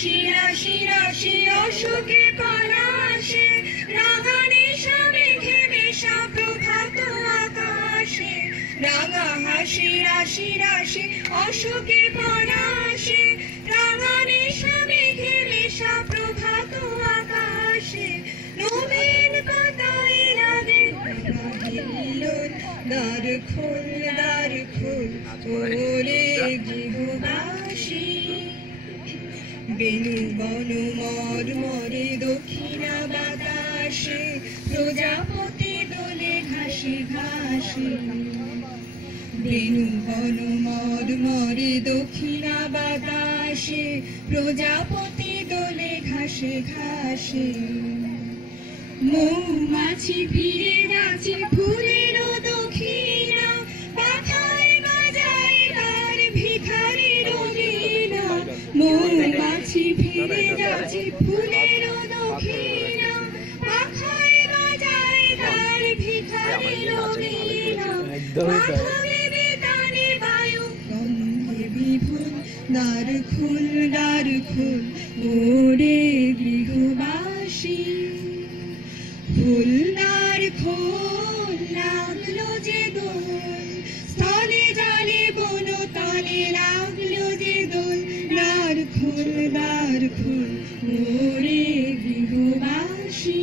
হাসি রাশি রাশি অশোকে পলাশে রাঙা নেশা মেঘে মেশা প্রভাত আকাশে রাঙা হাসি রাশি রাশি অশোকে পলাশে রাঙা নেশা মেঘে মেশা প্রভাত আকাশে নবীন পাতায় লাগে দ্বার খোল ওরে গৃহবাসী বেনু বন মর মরে দক্ষিণা বাতাসে প্রজাপতি দোলে ঘাসে ঘাসে বেনু বন মর মরে দক্ষিণা বাতাসে প্রজাপতি দোলে ঘাসে ঘাসে মৌমাছি ফিরে যাচ্ছে ফুলের দক্ষিণা পাখায় বাজায় তার ভিখারির লীলা মৌমাছি ফিরে যাচ্ছে ফুলের দক্ষিণা পাখায় বাজায় তার ভিখারির লীলা মাধবী বেতানে বায়ু গন্ধে বিভুল দ্বার খোল ওরে গৃহবাসী ফুলদার খোল লাগলো যে দোল স্থলে জলে বন তলে লাগলো যে দোল দ্বার খোল ওরে গৃহবাসী।